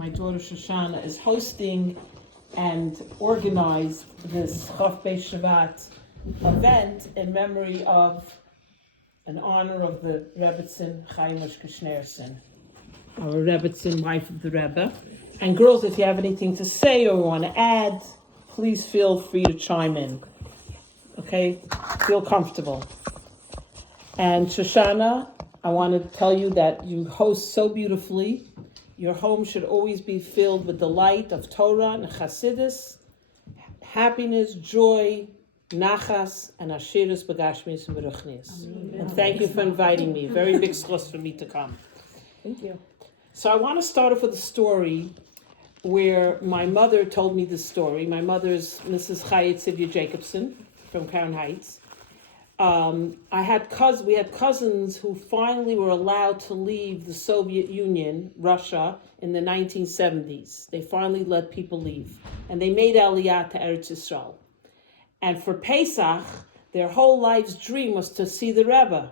my daughter Shoshana, is hosting and organized this Chof Bais Shevat event in memory of, in honor of the Rebbetzin Chaya Mushka Schneerson, our Rebbetzin, wife of the Rebbe. And girls, if you have anything to say or want to add, please feel free to chime in. Okay? Feel comfortable. And Shoshana, I want to tell you that you host so beautifully. Your home should always be filled with the light of Torah and Chassidus, happiness, joy, nachas, and ashiris begashmis and beruchnis. And thank you for inviting me. Very big schluss for me to come. Thank you. So I want to start off with a story where my mother told me this story. My mother is Mrs. Chaya Jacobson from Crown Heights. We had cousins who finally were allowed to leave the Soviet Union, Russia, in the 1970s. They finally let people leave. And they made Aliyah to Eretz Yisrael. And for Pesach, their whole life's dream was to see the Rebbe.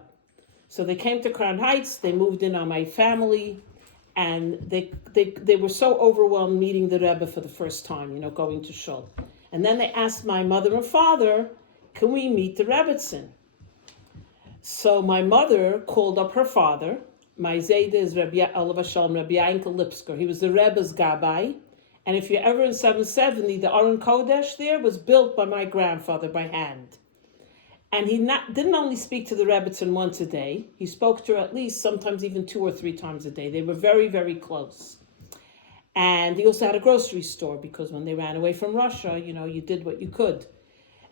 So they came to Crown Heights, they moved in on my family, and they were so overwhelmed meeting the Rebbe for the first time, going to shul. And then they asked my mother and father, can we meet the Rebbetzin? So my mother called up her father. My Zayda is Rabbi Yankel Lipsker. He was the Rebbe's Gabbai. And if you're ever in 770, the Aron Kodesh there was built by my grandfather by hand. And he didn't only speak to the Rebbetzin once a day. He spoke to her at least sometimes even 2 or 3 times a day. They were very, very close. And he also had a grocery store because when they ran away from Russia, you did what you could.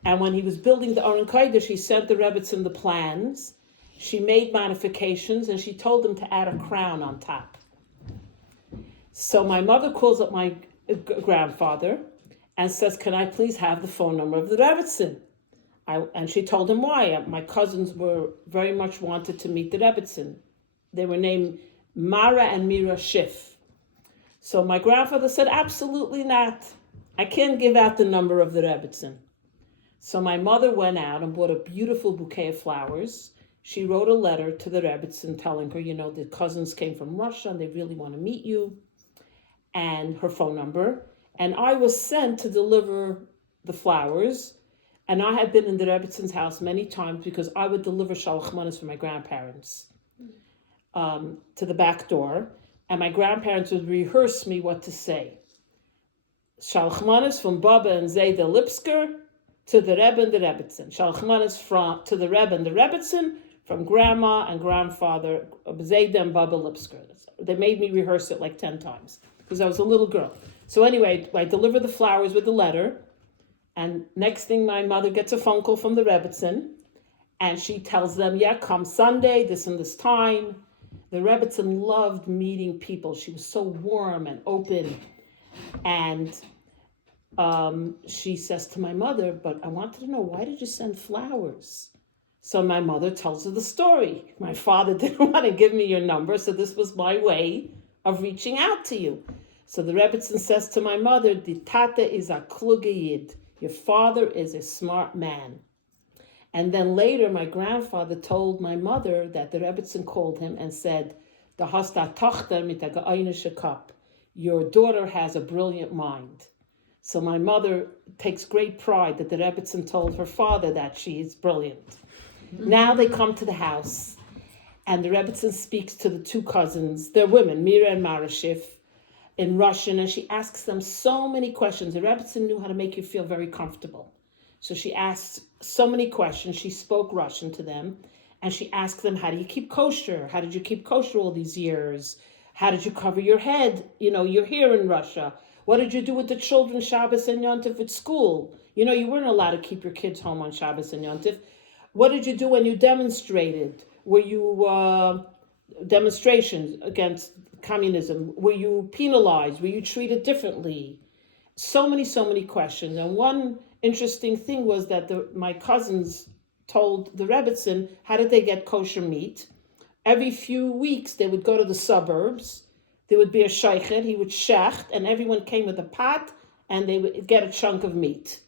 And when he was building the Aron Kodesh, he sent the Rebbetzin the plans. She made modifications, and she told him to add a crown on top. So my mother calls up my grandfather and says, can I please have the phone number of the Rebbetzin? And she told him why. My cousins were very much wanted to meet the Rebbetzin. They were named Mara and Mira Schiff. So my grandfather said, absolutely not. I can't give out the number of the Rebbetzin. So my mother went out and bought a beautiful bouquet of flowers. She wrote a letter to the Rebbetzin telling her, the cousins came from Russia and they really want to meet you, and her phone number. And I was sent to deliver the flowers. And I had been in the Rebetzin's house many times because I would deliver shalach manos for my grandparents to the back door. And my grandparents would rehearse me what to say. Shalach manos from Baba and Zayda Lipsker to the Rebbe and the Rebbetzin. Shalach manos to the Rebbe and the Rebbetzin from Grandma and Grandfather Zayda and Baba Lipsker. They made me rehearse it like 10 times because I was a little girl. So anyway, I delivered the flowers with the letter. And next thing, my mother gets a phone call from the Rebbetzin, and she tells them, come Sunday, this and this time. The Rebbetzin loved meeting people. She was so warm and open. And she says to my mother, but I wanted to know, why did you send flowers? So my mother tells her the story. My father didn't want to give me your number, so this was my way of reaching out to you. So the Rebbetzin says to my mother, the tata is a kluge yid. Your father is a smart man. And then later, my grandfather told my mother that the Rebbetzin called him and said, "Da hast a Tochter mit a geeinische Kop." Your daughter has a brilliant mind. So my mother takes great pride that the Rebbetzin told her father that she is brilliant. Now they come to the house, and the Rebbetzin speaks to the 2 cousins. They're women, Mira and Marashif, in Russian, and she asks them so many questions. The Rebbetzin knew how to make you feel very comfortable. So she asked so many questions. She spoke Russian to them, and she asked them, how do you keep kosher? How did you keep kosher all these years? How did you cover your head? You're here in Russia. What did you do with the children, Shabbos and Yontif at school? You weren't allowed to keep your kids home on Shabbos and Yontif. What did you do when you demonstrated? Were you demonstrations against communism? Were you penalized? Were you treated differently? So many questions. And one interesting thing was that my cousins told the Rebbetzin, how did they get kosher meat? Every few weeks, they would go to the suburbs. There would be a sheichet, he would shecht, and everyone came with a pot, and they would get a chunk of meat.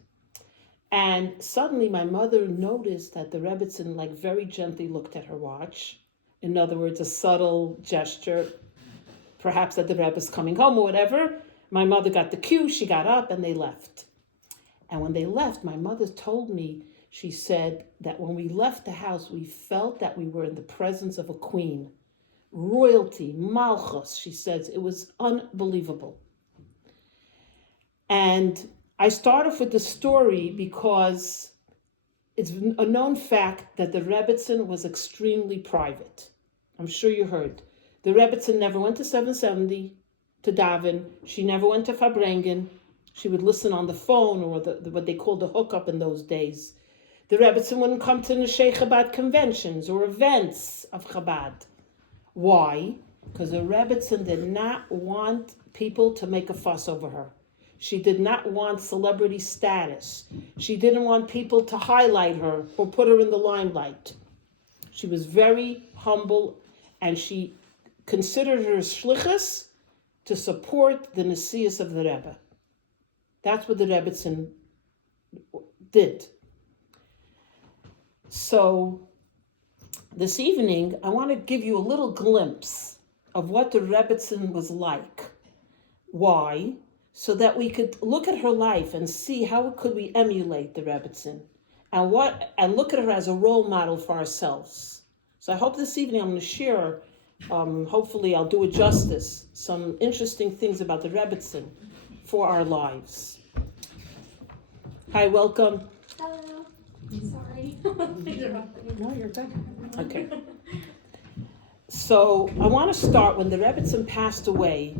And suddenly my mother noticed that the Rebbetzin very gently looked at her watch. In other words, a subtle gesture. perhaps that the Rebbe's coming home or whatever. My mother got the cue, she got up, and they left. And when they left, my mother told me, she said that when we left the house, we felt that we were in the presence of a queen. Royalty, malchus, she says. It was unbelievable. And I start off with the story because it's a known fact that the Rebbetzin was extremely private. I'm sure you heard. The Rebbetzin never went to 770 to daven. She never went to Farbrengen. She would listen on the phone, or what they called the hookup in those days. The Rebbetzin wouldn't come to Neshei Chabad conventions or events of Chabad. Why? Because the Rebbetzin did not want people to make a fuss over her. She did not want celebrity status. She didn't want people to highlight her or put her in the limelight. She was very humble, and she considered her shlichus to support the Nesius of the Rebbe. That's what the Rebbetzin did. So this evening, I want to give you a little glimpse of what the Rebbetzin was like. Why? So that we could look at her life and see how could we emulate the Rebbetzin and look at her as a role model for ourselves. So I hope this evening I'm going to share, hopefully I'll do it justice, some interesting things about the Rebbetzin for our lives. Hi, welcome. Hello. Sorry. No, you're good. Okay. So I want to start when the Rebbetzin passed away.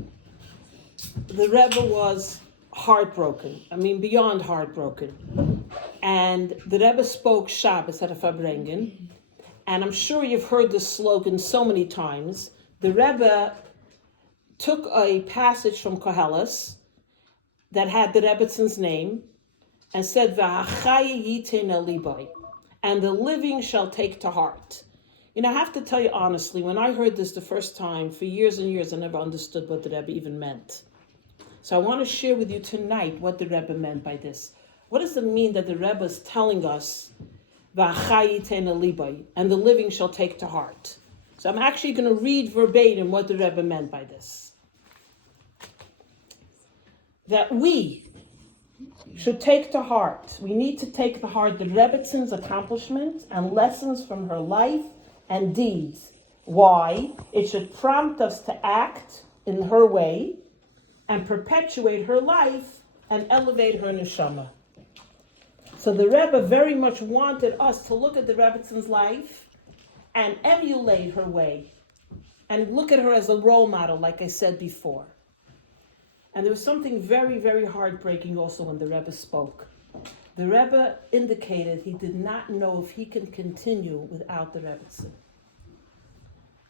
The Rebbe was heartbroken. I mean, beyond heartbroken. And the Rebbe spoke Shabbos at a Farbrengen. And I'm sure you've heard this slogan so many times. The Rebbe took a passage from Koheles that had the Rebbetzins name and said, "V'achaya yitein libai," and the living shall take to heart. You know, I have to tell you honestly, when I heard this the first time, for years and years, I never understood what the Rebbe even meant. So I want to share with you tonight what the Rebbe meant by this. What does it mean that the Rebbe is telling us, "V'achaya yitein libai," and the living shall take to heart? So I'm actually going to read verbatim what the Rebbe meant by this. That we should take to heart. We need to take to heart the Rebbetzins' accomplishments and lessons from her life and deeds. Why? It should prompt us to act in her way and perpetuate her life and elevate her neshama. So the Rebbe very much wanted us to look at the Rebbetzins' life and emulate her way and look at her as a role model, like I said before. And there was something very, very heartbreaking also when the Rebbe spoke. The Rebbe indicated he did not know if he can continue without the Rebbetzin.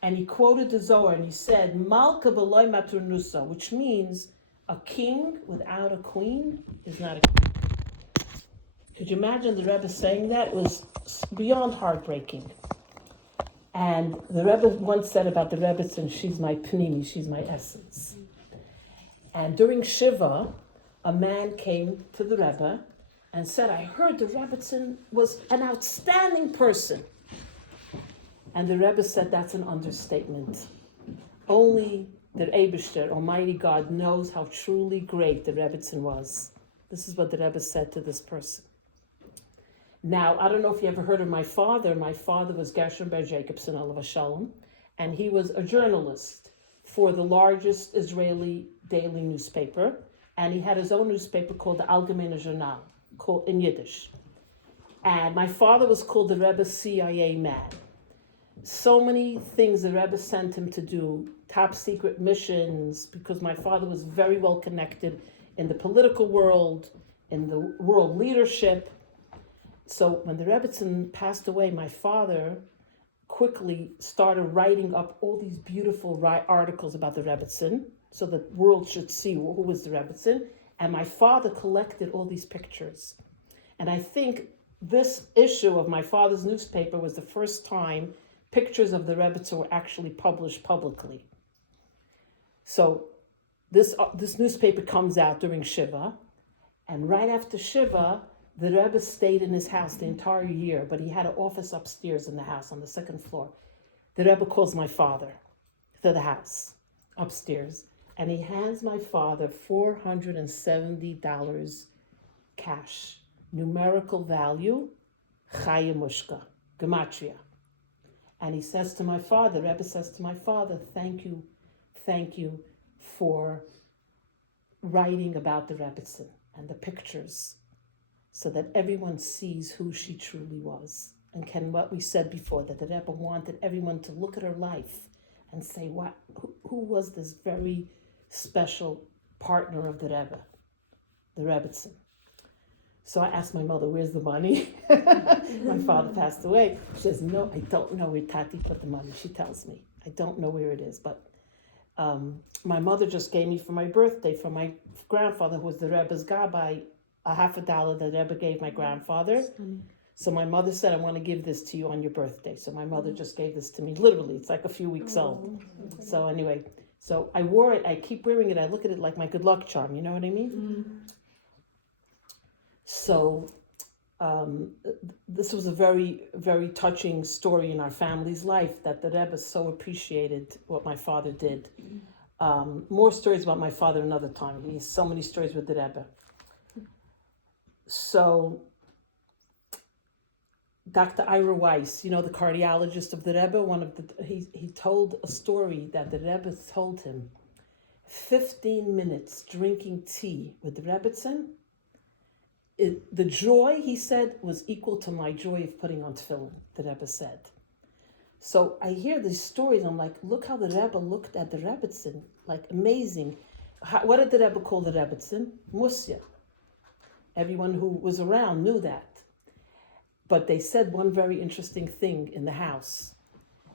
And he quoted the Zohar and he said, "Malka b'loy maturnusa," which means a king without a queen is not a king. Could you imagine the Rebbe saying that? It was beyond heartbreaking. And the Rebbe once said about the Rebbetzin, "She's my pnimi, she's my essence." And during Shiva, a man came to the Rebbe and said, "I heard the Rebbetzin was an outstanding person." And the Rebbe said, "That's an understatement. Only the Eibishter, Almighty God, knows how truly great the Rebbetzin was." This is what the Rebbe said to this person. Now, I don't know if you ever heard of my father. My father was Chof Bais Shevat, Alav Shalom, and he was a journalist for the largest Israeli daily newspaper, and he had his own newspaper called the Algemeine Journal, called in Yiddish. And my father was called the Rebbe's CIA man. So many things the Rebbe sent him to do, top secret missions, because my father was very well connected in the political world, in the world leadership. So when the Rebbetzin passed away, my father quickly started writing up all these beautiful articles about the Rebbetzin, so the world should see who was the Rebbetzin. And my father collected all these pictures. And I think this issue of my father's newspaper was the first time pictures of the Rebbetzin were actually published publicly. So this newspaper comes out during Shiva, and right after Shiva, the Rebbe stayed in his house the entire year, but he had an office upstairs in the house on the second floor. The Rebbe calls my father to the house. upstairs, and he hands my father $470 cash, numerical value, Chaya Mushka, gematria. And he says to my father, Rebbe says to my father, thank you for writing about the Rebbetzin and the pictures so that everyone sees who she truly was. And what we said before, that the Rebbe wanted everyone to look at her life and say, "What? Who was this very special partner of the Rebbe, the Rebbetzin?" So I asked my mother, "Where's the money?" My father passed away. She says, "No, I don't know where Tati put the money." She tells me, "I don't know where it is." But my mother just gave me for my birthday from my grandfather, who was the Rebbe's gabbai, $50 that Rebbe gave my grandfather. So my mother said, "I want to give this to you on your birthday." So my mother just gave this to me. Literally, it's like a few weeks old. So anyway, so I wore it. I keep wearing it. I look at it like my good luck charm. You know what I mean? So this was a very, very touching story in our family's life, that the Rebbe so appreciated what my father did. More stories about my father another time. He has so many stories with the Rebbe. So Dr. Ira Weiss, the cardiologist of the Rebbe, he told a story that the Rebbe told him, 15 minutes drinking tea with the Rebbetzin, the joy, he said, was equal to my joy of putting on tefillin, the Rebbe said. So I hear these stories, I'm like, look how the Rebbe looked at the Rebbetzin, like amazing. What did the Rebbe call the Rebbetzin? Musya. Everyone who was around knew that. But they said one very interesting thing in the house,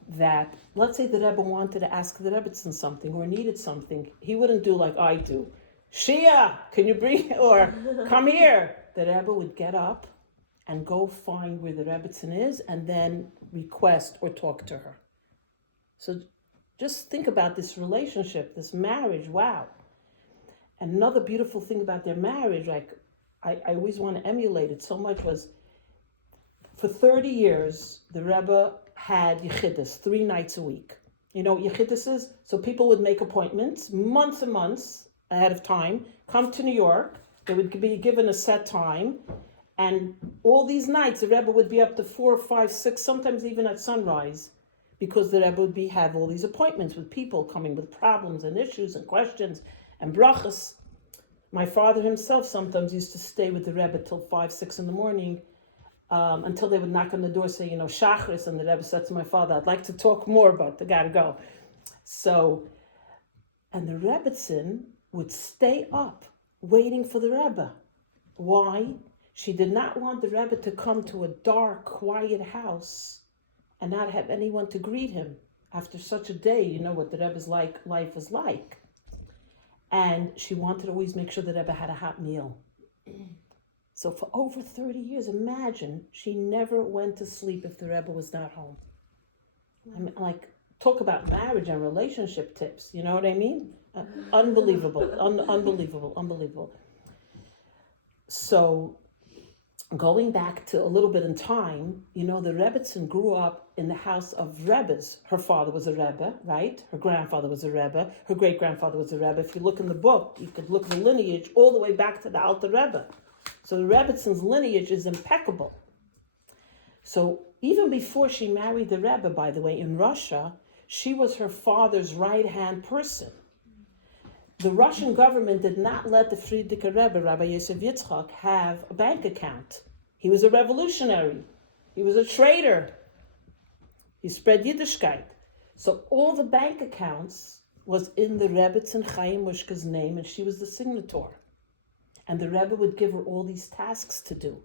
that let's say the Rebbe wanted to ask the Rebbetzin something or needed something, he wouldn't do like I do. Shia, can you bring, or come here. The Rebbe would get up and go find where the Rebbetzin is and then request or talk to her. So just think about this relationship, this marriage, wow. And another beautiful thing about their marriage, like I always want to emulate it so much, was for 30 years, the Rebbe had yechidus 3 nights a week. You know what yechidus is? So people would make appointments months and months ahead of time, come to New York, they would be given a set time, and all these nights the Rebbe would be up to 4, 5, 6, sometimes even at sunrise, because the Rebbe would have all these appointments with people coming with problems and issues and questions and brachas. My father himself sometimes used to stay with the Rebbe till 5, 6 in the morning, until they would knock on the door, say, Shachris, and the Rebbe said to my father, "I'd like to talk more, but I gotta go." So, and the Rebbetzin would stay up waiting for the Rebbe. Why? She did not want the Rebbe to come to a dark, quiet house and not have anyone to greet him after such a day. You know what the Rebbe's life is like. And she wanted to always make sure the Rebbe had a hot meal. So for over 30 years, imagine, she never went to sleep if the Rebbe was not home. I mean, like, talk about marriage and relationship tips, you know what I mean? Unbelievable, unbelievable. So going back to a little bit in time, the Rebbetzin grew up in the house of Rebbes. Her father was a Rebbe, right? Her grandfather was a Rebbe. Her great-grandfather was a Rebbe. If you look in the book, you could look at the lineage all the way back to the Alter Rebbe. So the Rebbetzins' lineage is impeccable. So even before she married the Rebbe, by the way, in Russia, she was her father's right-hand person. The Russian government did not let the Frierdiker Rebbe, Rabbi Yosef Yitzchak, have a bank account. He was a revolutionary. He was a traitor. He spread Yiddishkeit. So all the bank accounts was in the Rebbetzin Chaya Mushka's name, and she was the signator. And the Rebbe would give her all these tasks to do.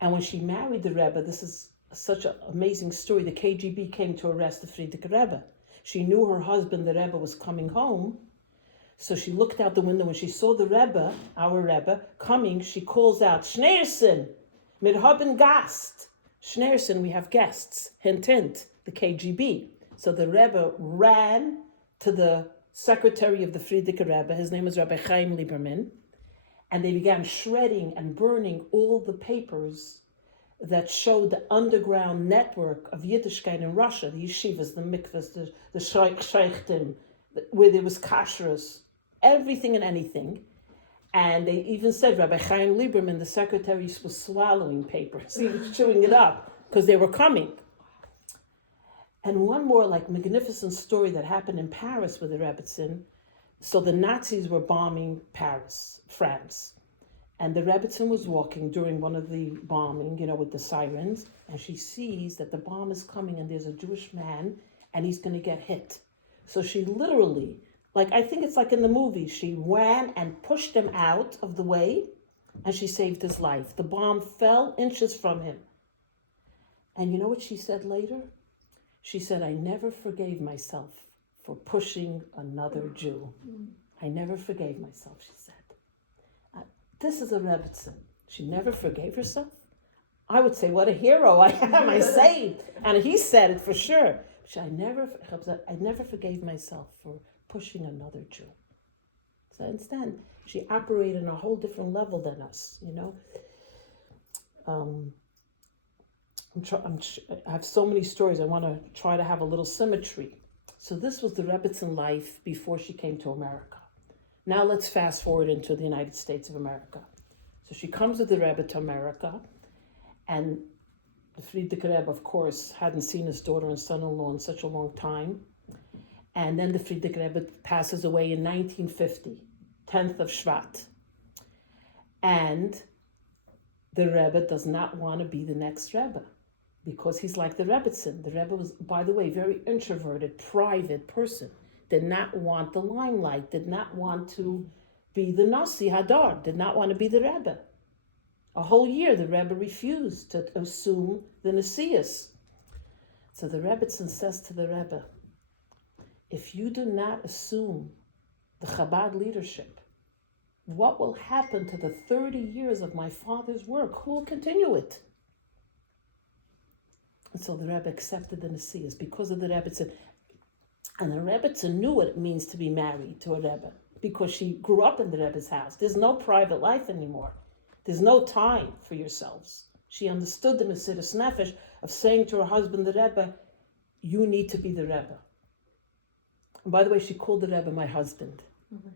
And when she married the Rebbe, this is such an amazing story, the KGB came to arrest the Frierdiker Rebbe. She knew her husband, the Rebbe, was coming home, so she looked out the window. When she saw the Rebbe, our Rebbe, coming, she calls out, "Schneerson, mit haben Gast." Schneerson, we have guests, hint, hint, the KGB. So the Rebbe ran to the secretary of the Frierdiker Rebbe, his name was Rabbi Chaim Lieberman, and they began shredding and burning all the papers that showed the underground network of Yiddishkeit in Russia, the yeshivas, the mikvahs, the sheikhtim, where there was kashrus, everything and anything. And they even said Rabbi Chaim Lieberman, the secretary, was swallowing papers. He was chewing it up because they were coming. And one more magnificent story that happened in Paris with the Rebbetzin. So the Nazis were bombing Paris, France. And the Rebbetzin was walking during one of the bombing, with the sirens. And she sees that the bomb is coming and there's a Jewish man and he's going to get hit. So she literally, I think it's like in the movie, she ran and pushed him out of the way and she saved his life. The bomb fell inches from him. And you know what she said later? She said, I never forgave myself for pushing another Jew. I never forgave myself, she said. This is a Rebbetzin. She never forgave herself. I would say, what a hero I am, I saved. And he said it for sure. I never forgave myself for pushing another Jew. So I understand, she operated on a whole different level than us, I have so many stories. I want to try to have a little symmetry. So this was the Rebbetzin life before she came to America. Now let's fast forward into the United States of America. So she comes with the Rebbe to America, and the Freida Rebbe, of course, hadn't seen his daughter and son-in-law in such a long time. And then the Freida Rebbe passes away in 1950, 10th of Shvat. And the Rebbe does not want to be the next Rebbe because he's like the Rebbetzin. The Rebbe was, by the way, very introverted, private person. Did not want the limelight, did not want to be the Nasi Hadar, did not want to be the Rebbe. A whole year the Rebbe refused to assume the Nasius. So the Rebbetzin says to the Rebbe, if you do not assume the Chabad leadership, what will happen to the 30 years of my father's work? Who will continue it? And so the Rebbe accepted the Nasius because of the Rebbetzin. And the Rebbetzin knew what it means to be married to a Rebbe because she grew up in the Rebbe's house. There's no private life anymore. There's no time for yourselves. She understood the Mesiras Nefesh of saying to her husband, the Rebbe, you need to be the Rebbe. And by the way, she called the Rebbe my husband. Mm-hmm.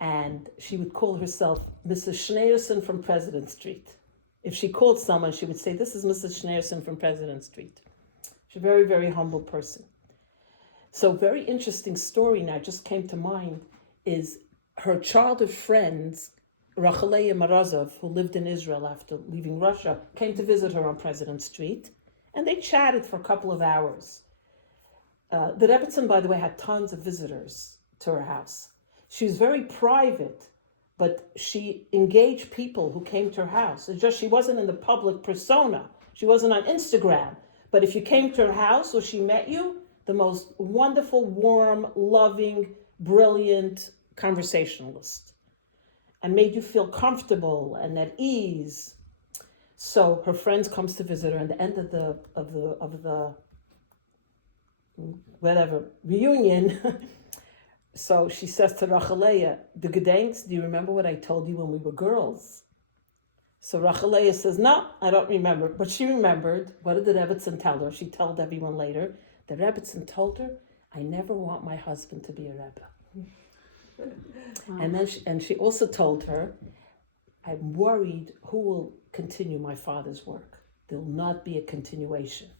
And she would call herself Mrs. Schneerson from President Street. If she called someone, she would say, this is Mrs. Schneerson from President Street. She's a very, very humble person. So very interesting story now just came to mind is her childhood friends, Rachelei and Marazov, who lived in Israel after leaving Russia, came to visit her on President Street, and they chatted for a couple of hours. The Rebbetzin, by the way, had tons of visitors to her house. She was very private, but she engaged people who came to her house. It's just she wasn't in the public persona. She wasn't on Instagram. But if you came to her house or she met you, the most wonderful, warm, loving, brilliant conversationalist, and made you feel comfortable and at ease. So her friends comes to visit her, and at the end of the whatever reunion. So she says to Racheleia, "The gedenks, do you remember what I told you when we were girls?" So Racheleia says, "No, I don't remember," but she remembered. What did the Rebbetzin tell her? She told everyone later. The Rebbetzin told her, I never want my husband to be a Rebbe. Wow. And then she also told her, I'm worried who will continue my father's work. There will not be a continuation.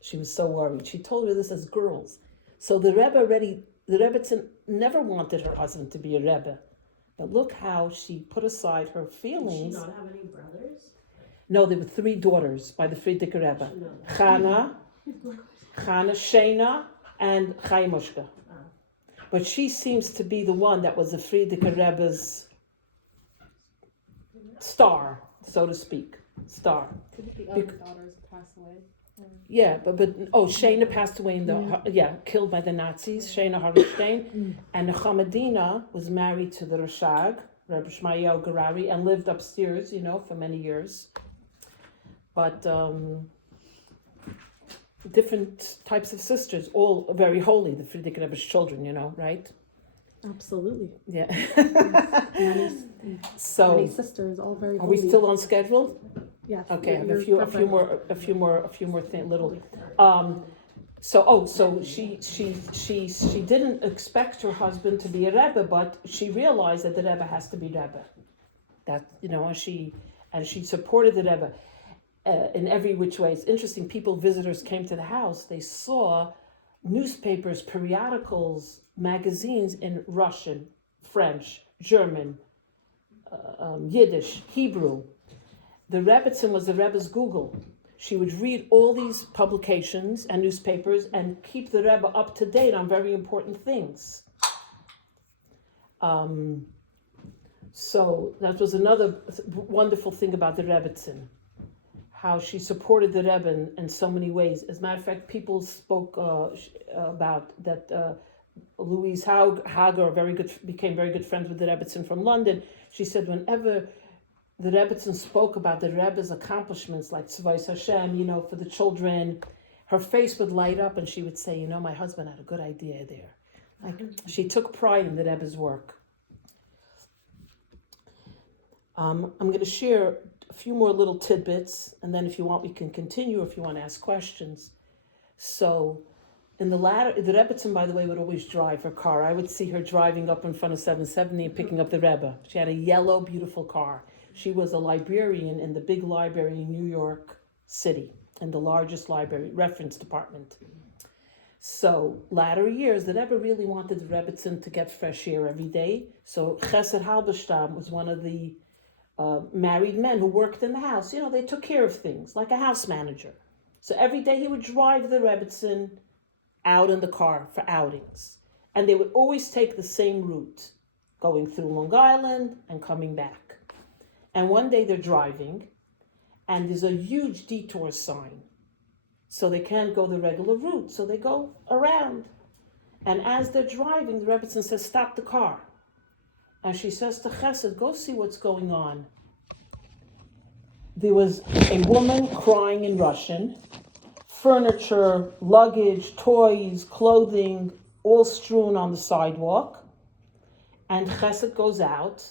She was so worried. She told her this as girls. So the Rebbetzin never wanted her husband to be a Rebbe. But look how she put aside her feelings. Did she not have any brothers? No, there were 3 daughters by the Freida Rebbe. Chana, Shena, and Chaya Mushka. But she seems to be the one that was the Freida Rebbe's star, so to speak. Star. Did the other daughters pass away? Yeah, but Shena passed away in the killed by the Nazis. Shena Harishstein, and the Hamadina was married to the Rashag, Rebbe Shmayahu Garari, and lived upstairs, for many years. But different types of sisters, all very holy. The Freida Rebbe's children, right? Absolutely. Yeah. Many sisters, all very holy. Are we still on schedule? Yes. Okay, I have you're a few perfect. more little. So she didn't expect her husband to be a Rebbe, but she realized that the Rebbe has to be Rebbe. That and she supported the Rebbe in every which way. It's interesting. Visitors came to the house. They saw newspapers, periodicals, magazines in Russian, French, German, Yiddish, Hebrew. The Rebbetzin was the Rebbe's Google. She would read all these publications and newspapers and keep the Rebbe up to date on very important things. So that was another wonderful thing about the Rebbetzin, how she supported the Rebbe in so many ways. As a matter of fact, people spoke about that. Louise Hager became very good friends with the Rebbetzin from London. She said whenever the Rebbetzin spoke about the Rebbe's accomplishments, like Tzvais Hashem, for the children, her face would light up and she would say, my husband had a good idea there. Like, she took pride in the Rebbe's work. I'm going to share a few more little tidbits, and then if you want, we can continue, if you want to ask questions. So, the Rebbetzin, by the way, would always drive her car. I would see her driving up in front of 770 and picking up the Rebbe. She had a yellow, beautiful car. She was a librarian in the big library in New York City, in the largest library, reference department. So, latter years, the Rebbe really wanted the Rebbetzin to get fresh air every day. So, Chesed Halberstam was one of the married men who worked in the house. They took care of things, like a house manager. So, every day he would drive the Rebbetzin out in the car for outings. And they would always take the same route, going through Long Island and coming back. And one day they're driving, and there's a huge detour sign. So they can't go the regular route, so they go around. And as they're driving, the Rebbetzin says, stop the car. And she says to Chesed, go see what's going on. There was a woman crying in Russian, furniture, luggage, toys, clothing, all strewn on the sidewalk. And Chesed goes out,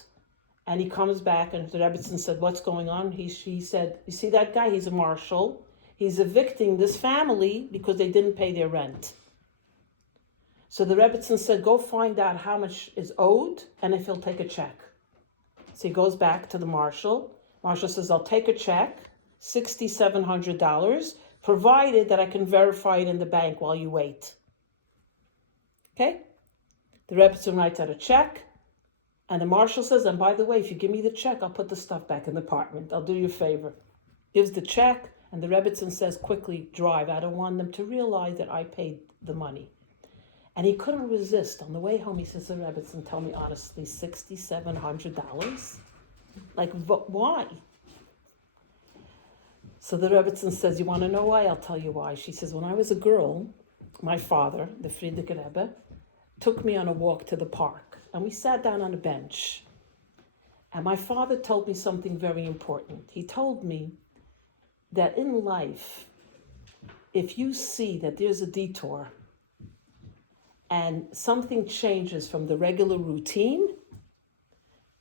and he comes back, and the Rebbetzin said, what's going on? She said, you see that guy? He's a marshal. He's evicting this family because they didn't pay their rent. So the Rebbetzin said, go find out how much is owed, and if he'll take a check. So he goes back to the marshal. Marshal says, I'll take a check, $6,700, provided that I can verify it in the bank while you wait. Okay? The Rebbetzin writes out a check, and the marshal says, and by the way, if you give me the check, I'll put the stuff back in the apartment. I'll do you a favor. Gives the check, and the Rebbetzin says, quickly drive. I don't want them to realize that I paid the money. And he couldn't resist. On the way home, he says to the Rebbetzin, tell me honestly, $6,700? Like, why? So the Rebbetzin says, you want to know why? I'll tell you why. She says, when I was a girl, my father, the Freida Rebbe, took me on a walk to the park. And we sat down on a bench. And my father told me something very important. He told me that in life, if you see that there's a detour and something changes from the regular routine,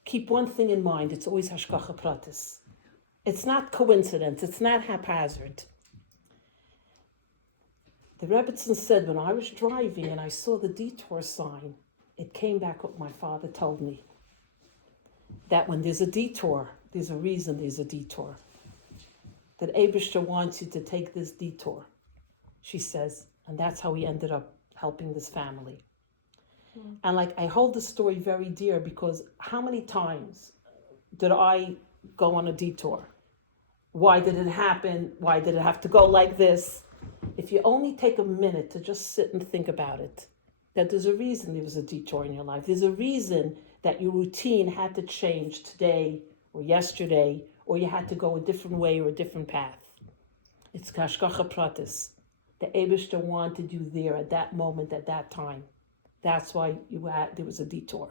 keep one thing in mind. It's always hashgacha pratis. It's not coincidence. It's not haphazard. The Rebbetzin said, when I was driving and I saw the detour sign, it came back what my father told me. That when there's a detour, there's a reason there's a detour. That Eibishter wants you to take this detour, she says. And that's how we ended up helping this family. Mm. And I hold this story very dear because how many times did I go on a detour? Why did it happen? Why did it have to go like this? If you only take a minute to just sit and think about it, that there's a reason there was a detour in your life. There's a reason that your routine had to change today or yesterday, or you had to go a different way or a different path. It's kashkacha pratis. The Eibishter wanted you there at that moment, at that time. That's why there was a detour.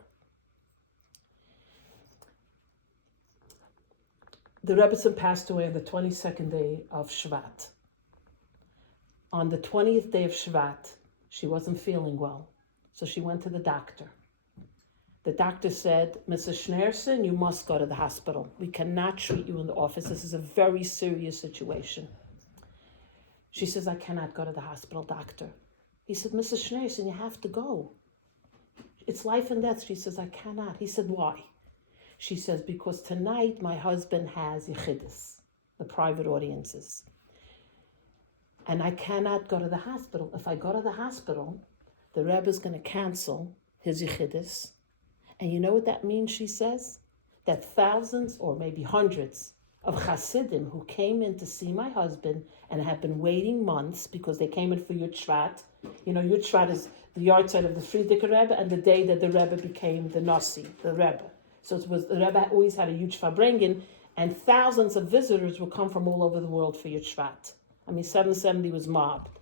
The Rebbetzin passed away on the 22nd day of Shevat. On the 20th day of Shevat, she wasn't feeling well, so she went to the doctor. The doctor said, Mrs. Schneerson, you must go to the hospital. We cannot treat you in the office. This is a very serious situation. She says, I cannot go to the hospital, doctor. He said, Mrs. Schneerson, you have to go. It's life and death. She says, I cannot. He said, why? She says, because tonight my husband has yichidus, the private audiences. And I cannot go to the hospital. If I go to the hospital, the Rebbe is going to cancel his yichidus. And you know what that means, she says? That thousands or maybe hundreds of Hasidim who came in to see my husband and have been waiting months because they came in for Yud Shvat. You know, Yud Shvat is the yahrzeit of the Frierdiker Rebbe and the day that the Rebbe became the Nasi, the Rebbe. So it was, the Rebbe always had a huge Farbrengen, and thousands of visitors would come from all over the world for Yud Shvat. I mean, 770 was mobbed.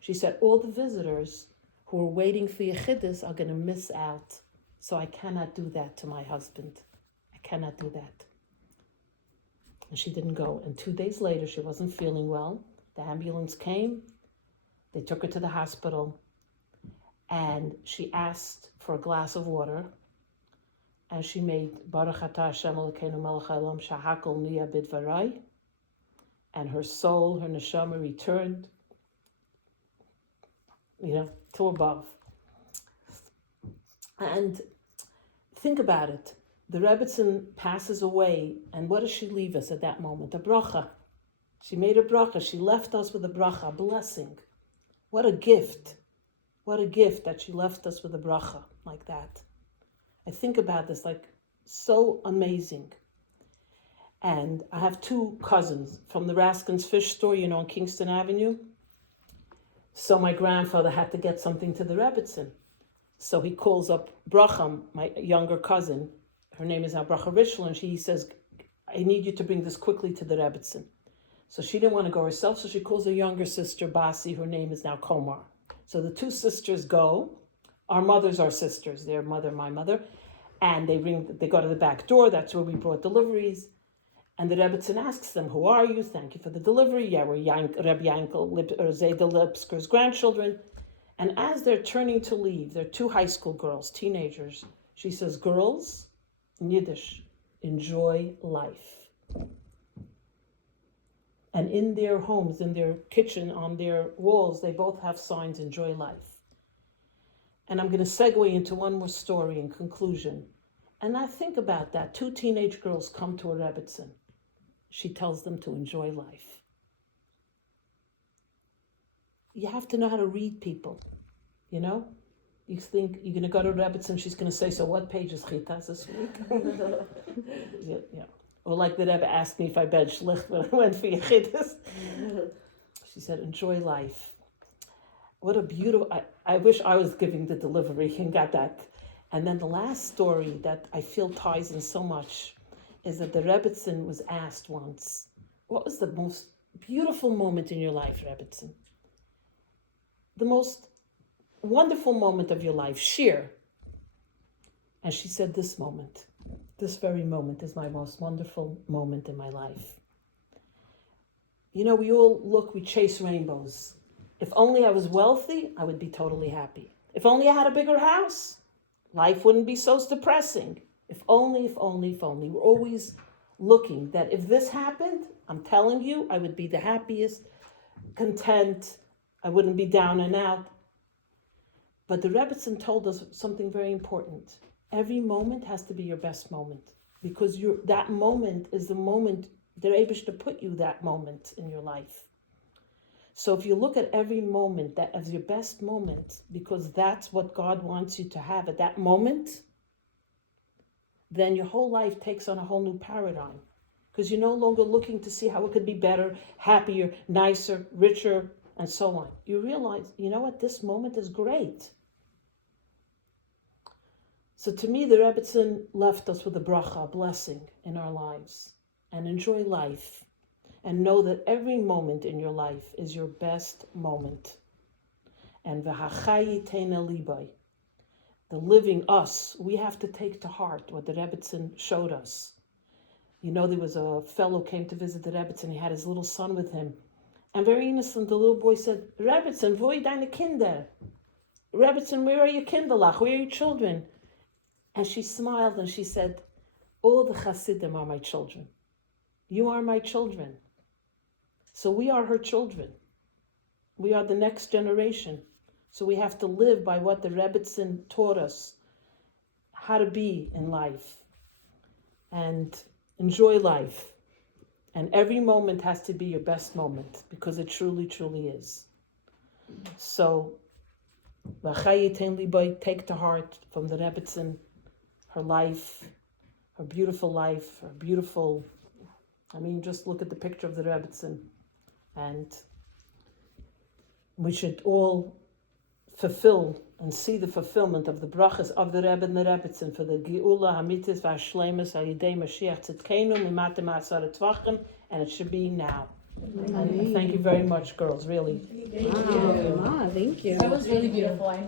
She said, all the visitors who are waiting for Yechidus are going to miss out. So I cannot do that to my husband. I cannot do that. And she didn't go. And 2 days later, she wasn't feeling well. The ambulance came. They took her to the hospital. And she asked for a glass of water. And she made Baruch Atah Hashem Elokeinu Melech Haolam Shahakol Niya Bidvarai. And her soul, her neshama returned, to above. And think about it. The Rebbetzin passes away, and what does she leave us at that moment? A bracha. She made a bracha. She left us with a bracha, a blessing. What a gift. What a gift that she left us with a bracha like that. I think about this like so amazing. And I have two cousins from the Raskin's fish store, on Kingston Avenue. So my grandfather had to get something to the Rebbetzin. So he calls up Bracha, my younger cousin. Her name is now Bracha Richel, and he says, I need you to bring this quickly to the Rebbetzin. So she didn't want to go herself, so she calls her younger sister, Basi. Her name is now Komar. So the two sisters go. Our mothers are sisters, their mother, my mother. And they go to the back door. That's where we brought deliveries. And the Rebbetzin asks them, who are you? Thank you for the delivery. Yeah, we're Rebbe Yankel, Zayda Lipsker's grandchildren. And as they're turning to leave, they're two high school girls, teenagers. She says, girls, in Yiddish, enjoy life. And in their homes, in their kitchen, on their walls, they both have signs, enjoy life. And I'm going to segue into one more story in conclusion. And I think about that. Two teenage girls come to a Rebbetzin. She tells them to enjoy life. You have to know how to read people, You think you're going to go to Rebbetzin, she's going to say, so what page is Chitas this week? yeah. Or like the Rebbe asked me if I bed Shlicht when I went for Yechidas. She said, enjoy life. What a beautiful, I wish I was giving the delivery and got that. And then the last story that I feel ties in so much is that the Rebbetzin was asked once, what was the most beautiful moment in your life, Rebbetzin? The most wonderful moment of your life, shir. And she said, this very moment is my most wonderful moment in my life. We all we chase rainbows. If only I was wealthy, I would be totally happy. If only I had a bigger house, life wouldn't be so depressing. If only. We're always looking that if this happened, I'm telling you, I would be the happiest, content, I wouldn't be down and out. But the Rebbetzin told us something very important. Every moment has to be your best moment, because that moment is the moment they're able to put you that moment in your life. So if you look at every moment that as your best moment, because that's what God wants you to have at that moment, then your whole life takes on a whole new paradigm. Because you're no longer looking to see how it could be better, happier, nicer, richer, and so on. You realize, this moment is great. So to me, the Rebbetzin left us with a bracha, a blessing in our lives. And enjoy life. And know that every moment in your life is your best moment. And v'hachayi teina libai. The living us, we have to take to heart what the Rebbetzin showed us. There was a fellow came to visit the Rebbetzin. He had his little son with him. And very innocent, the little boy said, Rebbetzin, wo deine Kinder? Rebbetzin, where are your Kinderlach? Where are your children? And she smiled and she said, all the Hasidim are my children. You are my children. So we are her children. We are the next generation. So we have to live by what the Rebbetzin taught us, how to be in life and enjoy life. And every moment has to be your best moment because it truly, truly is. So, take to heart from the Rebbetzin her life, her beautiful, just look at the picture of the Rebbetzin. And we should all fulfill and see the fulfillment of the brachas of the Rebbe and the Rebbetzin for the Geula Hamitis V'Hashlemus Al-Yidei Mashiach Tzidkenu Mimata Ma'asar Tvachim, and it should be now. And thank you very much, girls, really. Wow, thank you. That was really beautiful.